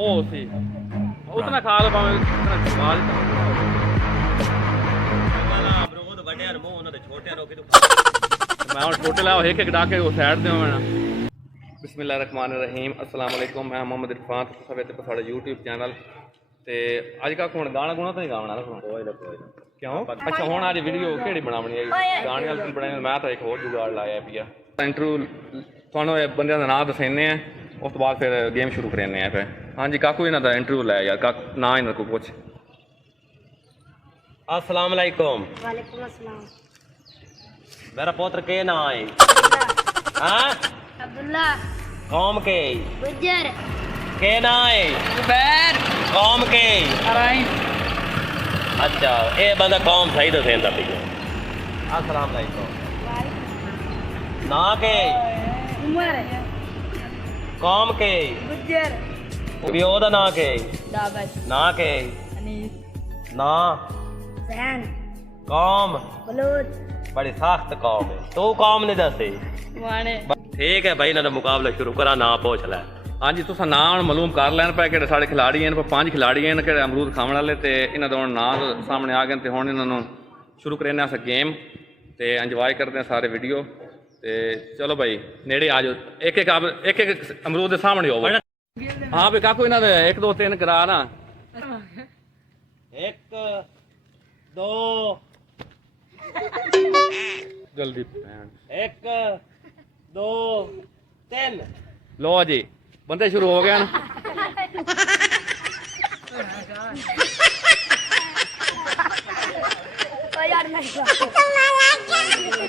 ਉਹ ਸੀ ਉਤਨਾ ਖਾ ਲਓ ਭਾਵੇਂ ਸਵਾਲ ਅਮਰੂਦ ਵੱਡਿਆਂ ਨੂੰ ਮੂੰਹ ਉਹਨਾਂ ਦੇ ਛੋਟਿਆਂ ਨੂੰ ਕਿਦੋਂ ਮੈਂ ਹੁਣ ਛੋਟੇ ਲਾਓ ਇੱਕ ਇੱਕ ਡਾਕੇ ਉਹ ਸਾਈਡ ਤੇ ਹੋਣਾ ਬਿਸਮਿਲ੍ਲਾਹਿਰਰਹਿਮਾਨਿਰਰਹੀਮ अस्सलाम वालेकुम मैं मोहम्मद इरफान सब इतने साढ़े यूट्यूब चैनल ਤੇ ਅੱਜ ਕੱਲ੍ਹ ਹੁਣ ਗਾਣਾ ਗੁਣਾ ਤਾਂ ਨਹੀਂ ਗਾਉਣਾ ਨਾ ਕੋਈ ਨਾ ਕਿਉਂ ਅੱਛਾ ਹੁਣ ਅੱਜ ਵੀਡੀਓ ਕਿਹੜੀ ਬਣਾਉਣੀ ਹੈ ਗਾਣੇ ਵਾਲੀ ਬਣਾਉਣੀ ਮੈਂ ਤਾਂ ਇੱਕ ਹੋਰ ਜੁਗਾੜ ਲਾਇਆ ਪਿਆ ਇੰਟਰਵਿਊ ਤੁਹਾਨੂੰ ਇਹ ਬੰਦਿਆਂ ਦਾ ਨਾਮ ਦੱਸਣੇ ਆ ਉਸ ਤੋਂ ਬਾਅਦ ਫਿਰ ਗੇਮ ਸ਼ੁਰੂ ਕਰਨੇ ਆ ਫਿਰ ਹਾਂਜੀ ਕਾਕੂ ਇਹਨਾਂ ਦਾ ਇੰਟਰਵਿਊ ਲਾਇਆ ਯਾਰ ਨਾ ਇਹਨਾਂ ਕੋਲ ਪੁੱਛ अस्सलाम वालेकुम वालेकुम अस्सलाम मेरा पुत्र के नाम है हाँ अब्दुल्ला कौम के गुज्जर के नाम है जुबैर कौम के अराइन अच्छा ये बंदा कौम सही तो सेंदा पियो अस्सलाम वालेकुम ना के उमर कौम के गुज्जर पियो दा ना के दावत ना के अनीस ना जैन कौम बलूच बड़ी सख्त कौम है तू कौम नहीं दसे वाणे ठीक है भाई इन्होंने मुकाबला शुरू करा ना पूछ लै हाँ जी तुसा नाम ਹੁਣ ਮਾਲੂਮ ਕਰ ਲੈਣ ਪਏ ਕਿਹੜੇ ਸਾਡੇ ਖਿਲਾੜੀ ਹਨ ਪਰ 5 ਖਿਲਾੜੀ ਹਨ ਕਿਹੜੇ ਅਮਰੂਦ ਖਾਣ ਵਾਲੇ ਤੇ ਇਹਨਾਂ ਦਾ ਹੁਣ ਨਾਮ ਸਾਹਮਣੇ ਆ ਗਏ ਤੇ ਹੁਣ ਇਹਨਾਂ ਨੂੰ ਸ਼ੁਰੂ ਕਰਨੇ ਆ ਗੇਮ ਤੇ ਇੰਜੋਏ ਕਰਦੇ ਆ ਸਾਰੇ ਵੀਡੀਓ ਤੇ ਚਲੋ ਭਾਈ ਨੇੜੇ ਆ ਜਾਓ ਇੱਕ ਇੱਕ ਅਮਰੂਦ ਦੇ ਸਾਹਮਣੇ ਹੋਵੋ ਹਾਂ ਵੀ ਕਾਕੂ ਇਹਨਾਂ ਦੇ 1 2 3 ਕਰਾ ਨਾ 1 2 ਜਲਦੀ 1 2 3 ਲੋ ਜੀ ਬੰਦੇ ਸ਼ੁਰੂ ਹੋ ਗਏ ਹਨ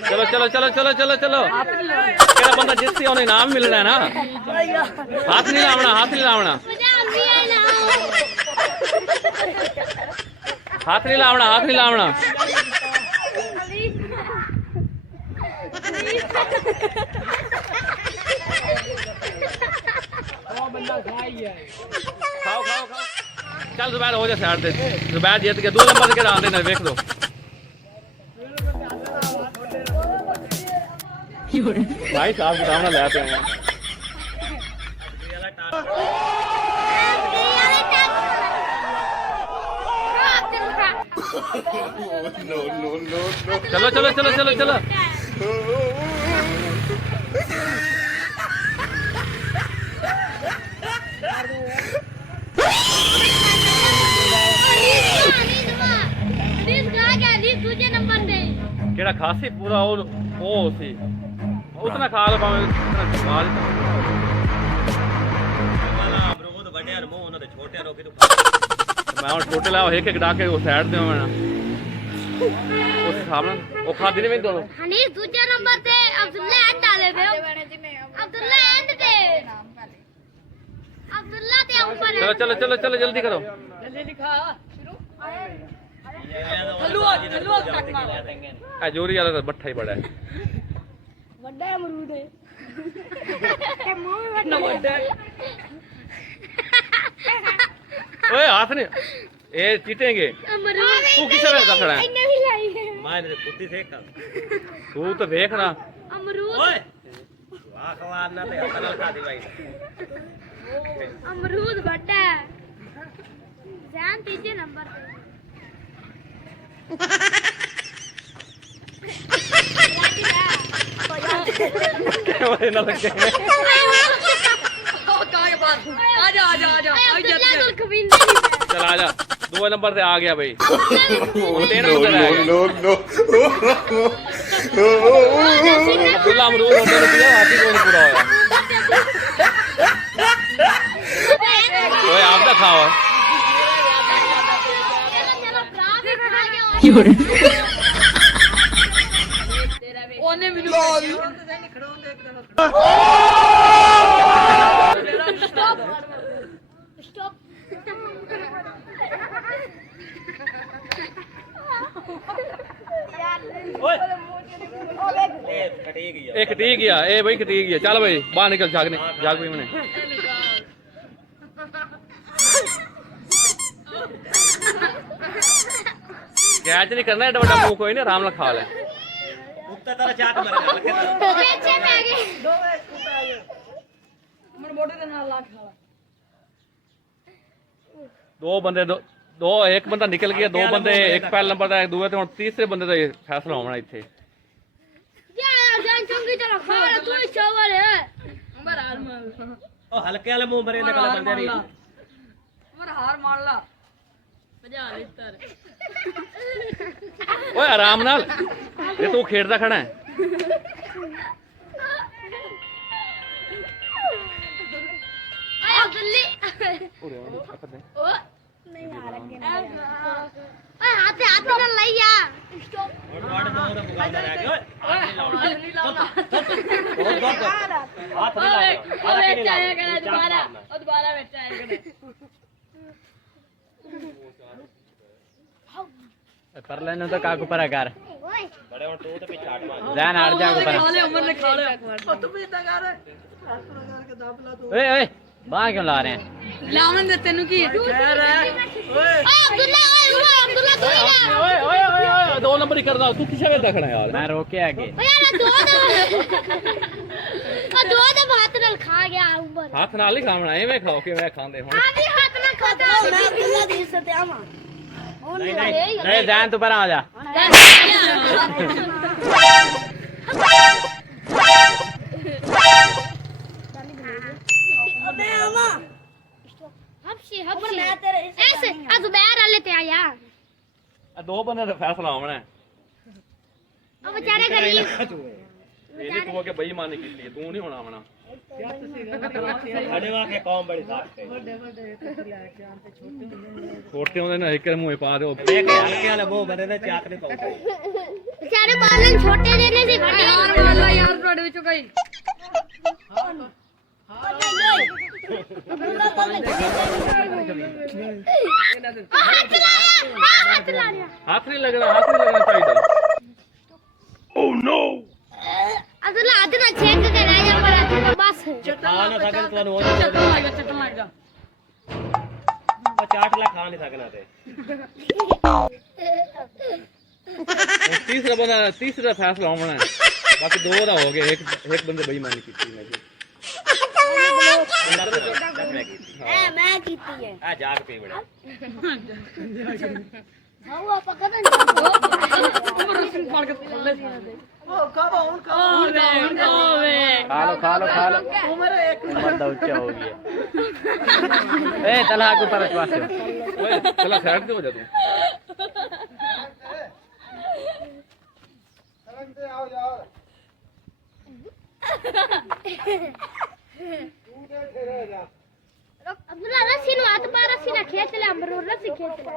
चलो चलो चलो चलो चलो चलो केड़ा बंदा जिससे उन्हें इनाम मिलना है ना हाथ नहीं लावना हाथ नहीं लावना हाथ नहीं लावना हाथ नहीं लावना खाओ खाओ खाओ चल जुबैर हो जा साइड से जुबैर जीत के 2 नंबर के डाल देना देख दो भाई साहब को सामने ले आते हैं चलो चलो चलो चलो चलो केड़ा खासी पूरा वो सी उतना खा लो भाਵੇਂ ਸਵਾਲ ਅਮਰੂਦ ਵੱਡਿਆਂ ਨੂੰ ਮੂੰਹ ਉਹਨਾਂ ਦੇ ਛੋਟਿਆਂ ਨੂੰ ਕਿਦੋਂ ਮੈਂ ਹੁਣ ਛੋਟੇ ਲਾਓ ਇੱਕ ਇੱਕ ਡਾਕੇ ਉਹ ਸਾਈਡ ਤੇ ਹੋਣਾ ਉਸ ਹਿਸਾਬ ਨਾਲ ਉਹ ਖਾਦੀ ਨਹੀਂ ਦੋਨੋਂ हनीफ दूसरे नंबर पे अब्दुल्ला एंड डाले थे अब्दुल्ला एंड पे अब्दुल्ला ते ऊपर चलो चलो चलो चलो जल्दी करो जल्दी लिखा शुरू आ जोरी वाला तो बट्ठा ही बड़ा है ਵੱਡਾ ਅਮਰੂਦ ਹੈ ਤੇ ਮੂੰਹ ਵੀ ਵੱਡਾ ਵੱਡਾ ओए हाथ नहीं ए चीटेंगे ਅਮਰੂਦ तू किसे वेखदा खड़ा है ਇਹਨੇ ਵੀ ਲਾਈ ਹੈ ਮੈਂ ਇਹਦੇ ਕੁੱਤੀ ਸੇਕ तू तो देख ना ਅਮਰੂਦ ਓਏ ਵਾਹ ਖਵਾਨ ਨਾ ਤੇ ਅਕਲ ਖਾਦੀ ਭਾਈ ਅਮਰੂਦ ਵੱਡਾ ਹੈ ਜ਼ੈਨ ਤੀਜੇ ਨੰਬਰ ਤੇ ना लगे चल आ जा 2 नंबर से आ गया भाई 3 नंबर से अब्दुल्ला अमरूद होते रुपया हाथी को नहीं पूरा होया ओए आप तो खाओ ਉਹਨੇ ਮੈਨੂੰ ਸਟਾਪ ਓਏ ਇਹ ਕਟੀ ਗਈ एक ठीक गया ए भाई ठीक गया चल भाई बाहर निकल जागने जाग भाई मैंने कैच नहीं करना एडा बड़ा मुंह कोई नहीं आराम ਨਾਲ खा ले ਕੁੱਤਾ ਤੇਰਾ ਚਾਟ ਮਾਰ ਪਿੱਛੇ ਪੈ ਗਏ ਮੋਢੇ ਦੇ ਨਾਲ ਲਾ ਖਾ ਲਾ दो बंदे दो एक बंदा निकल गया, दो बंदे एक पहले नंबर का एक दूसरे ते हुण तीसरे बंदे का फैसला होना इत्थे। ओ हल्के वाले मुंह भरे निकले बंदे नहीं हार मान ला मजा आ इतर ओए आराम नाल, ये तू खेड़दा खड़ा है। आया दिल्ली ओ नहीं आ रहा ओए हाथ ना लई आ स्टॉप और वाड़ दो दा मुकाबला रह गया। ओए नहीं लाऊंगा हाथ नहीं लाओ, हाथ नहीं लाओ। दोबारा बैठा है कर लेने तो काकू पर कर बड़े और तू तो पीछे हट मार जान हट जा ऊपर उमर ने खा लिया ओए ओए बाहर क्यों ला रहे हैं लावन दे तेनु की अब्दुल्ला ओए ओए ओए दो नंबर ही करना, तू किसे वेदा खड़ा है यार। मैं रोके आगे यार दो दफा हाथ नाल खा गया उमर हाथ नाल ही खावना, एवें खाओ कि मैं खांदे हुण। आधी हाथ नाल खाता मैं अब्दुल्ला दी सते आमा नहीं नहीं नहीं जान तू पर आ जा अबे आमा हबशी ऐसे अजुबैर वाले ते आया दो बंदे का फैसला होना है। अब बेचारे गरीब ਇਹਨੇ ਤੂੰ ਆ ਕੇ ਬੇਈਮਾਨੀ ਕੀਤੀ, ਤੂੰ ਨਹੀਂ ਹੋਣਾ ਆਵਣਾ। ਸਾਡੇ ਵਾਕੇ ਕੌਮ ਬੜੀ ਸਾਖ ਹੈ। ਛੋਟੇ ਹੁੰਦੇ ਨਾ ਇੱਕ ਮੂੰਹ ਪਾ ਦਿਓ। ਦੇਖ ਹਲਕੇ ਵਾਲੇ ਮੂੰਹ ਬਰੇ ਨੇ ਚਾਕ ਨਹੀਂ ਪਾਉਂਦੇ। बेचारे बालन छोटे देने से यार वाला यार ਤੁਹਾਡੇ ਵਿੱਚੋਂ ਕੋਈ हाथ नहीं लगना चाहिए। ओह नो असल हाथ ना छेक के रह जा पर हाथ तो बस ਖਾ ਨਾ ਸਕਣ ਤੁਹਾਨੂੰ ਉਹ चटन लग जा ਚਾਟ ਲਾ ਖਾ ਨਹੀਂ ਸਕਣਾ ਤੇ तीसरा फैसला होना है। बाकी दो का हो गया, एक बंदे बेईमानी की मैं जी। मैं कीती है ਆ ਜਾਗ ਪੀ ਬੜਾ हुआ पका तो खा लो उम्र दा ऊंचा हो गया ए तला के ऊपर पास ओए चला साइड पे हो जा तू। अब्दुल्ला रस्सी नु हाथ पर रस्सी ना खींच ले अमरूद रस्सी खींच ले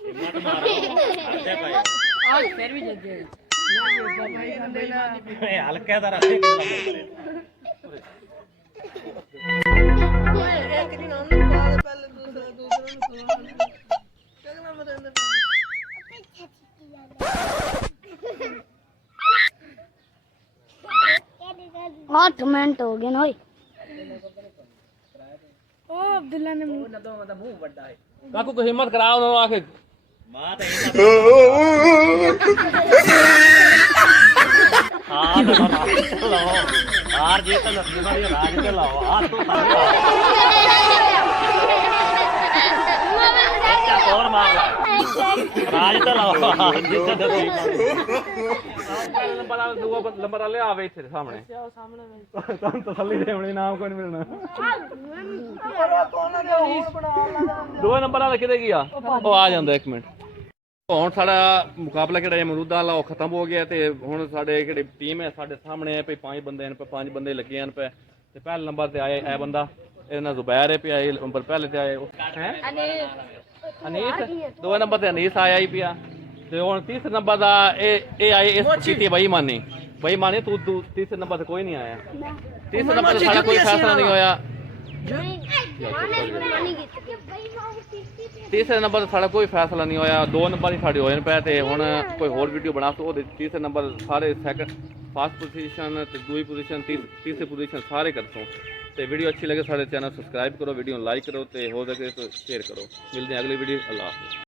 हिम्मत मारो आते भाई आज फिर भी जज ए हल्के दा रखे कितना एक दिन हम बाद पहले दूसरा क्या मरे अंदर और कमेंट हो गए ना ओए ओ अब्दुल्ला ने मुंह काकू को हिम्मत कराओ ना आके। मां तो हार जीत तो नसीब वाली राज पे लाओ हाथ तो और मार राज तो लाओ हार जीत तो नसीब नंबर वाले आवे इथे सामने तुम तसल्ली देवनी, नाम कोई नहीं मिलना। दो नंबर वाला किधर गया वो आ जांदा एक मिनट। ਹੁਣ ਸਾਡਾ ਮੁਕਾਬਲਾ ਕਿਹੜਾ ਅਮਰੂਦਾਂ ਵਾਲਾ ਉਹ ਖਤਮ ਹੋ ਗਿਆ ਤੇ ਹੁਣ ਸਾਡੇ ਕਿਹੜੀ ਟੀਮ ਹੈ ਸਾਡੇ ਸਾਹਮਣੇ ਹੈ, ਪੰਜ ਬੰਦੇ ਹਨ, ਪੰਜ ਬੰਦੇ ਲੱਗੇ ਹਨ ਪਏ ਤੇ ਪਹਿਲੇ ਨੰਬਰ ਤੇ ਆਏ ਇਹ ਬੰਦਾ, ਇਹਦਾ ਨਾਂ ਜ਼ੁਬੈਰ ਹੈ ਪਿਆ, ਇਹ ਨੰਬਰ ਪਹਿਲੇ ਤੇ ਆਏ ਹੈ ਅਨੀਸ, ਦੋ ਨੰਬਰ ਤੇ ਅਨੀਸ ਆਇਆ ਹੀ ਪਿਆ ਤੇ ਹੁਣ ਤੀਸਰੇ ਨੰਬਰ ਦਾ ਇਹ ਆਏ ਇਸ ਕੀਤੀ ਬੇਈਮਾਨੀ ਤੂੰ ਤੀਸਰੇ ਨੰਬਰ ਤੇ ਕੋਈ ਨਹੀਂ ਆਇਆ। ਤੀਸਰੇ ਨੰਬਰ ਤੇ ਸਾਡਾ ਕੋਈ ਫੈਸਲਾ ਨਹੀਂ ਹੋਇਆ। तीसरे नंबर साढ़ा कोई फैसला नहीं होया, दो नंबर ही साढ़े होए पे ते हुण कोई होर वीडियो बना तो तीसरे नंबर सारे सैकंड फर्स्ट पोजीशन ते दूसरी पोजीशन तीसरी पोजीशन सारे करसों ते वीडियो अच्छी लगे साढ़े चैनल सब्सक्राइब करो, वीडियो लाइक करो ते हो सके तो शेयर करो। मिलते हैं अगली वीडियो। अल्लाह हाफ़िज़।